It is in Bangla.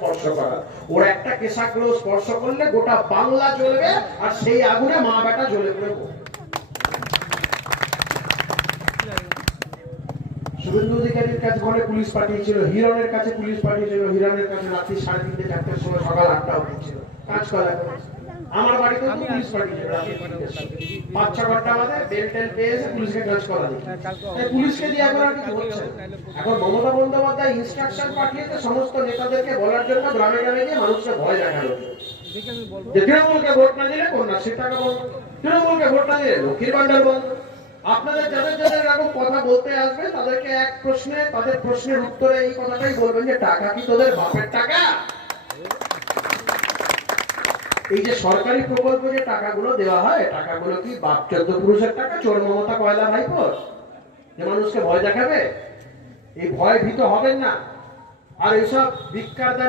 স্পর্শ করা। ওর একটা কেশাগ্র স্পর্শ করলে গোটা বাংলা জ্বলবে, আর সেই আগুনে মা বেটা জ্বলে পড়বে। শুভেন্দু অধিকারীর কাছে ঘরে পুলিশ পাঠিয়েছিল, হিরণের কাছে পুলিশ পাঠিয়েছিল, হিরণের কাছে রাত্রি 3:30 4টার সময় সকাল 8টা হচ্ছিল কাজ করা। আমার বাড়িতে পুলিশ পাঠিয়েছিল রাত্রি 5-6 ঘন্টা বাদে বেল টেল পেয়েছে, পুলিশকে কাজ করা দিচ্ছে। পুলিশকে দিয়ে এখন আর কিছু হচ্ছে। এখন মমতা বন্দ্যোপাধ্যায় ইনস্ট্রাকশন পাঠিয়েছে সমস্ত নেতাদেরকে বলার জন্য গ্রামে গ্রামে গিয়ে মানুষকে ভয় দেখানোর জন্য যে তৃণমূলকে ভোট না দিলে কন্যাশ্রীর টাকা বন্ধ, তৃণমূলকে ভোট না দিলে লক্ষ্মীর ভান্ডার বন্ধ। আপনাদের যাদের যাদের এরকম কথা বলতে আসবে তাদেরকে এক প্রশ্নে, তাদের প্রশ্নের উত্তরে এই কথাটাই বলবেন যে টাকা কি তোদের বাপের টাকা? এই যে সরকারি প্রকল্প যে টাকাগুলো দেওয়া হয়, টাকাগুলো কি বাপ চোদ্দ পুরুষের টাকা, চোর মমতা কয়লা ভাইপোর, যে মানুষকে ভয় দেখাবে? এই ভয় ভীত হবেন না। আর এইসব ভিক্ষার দান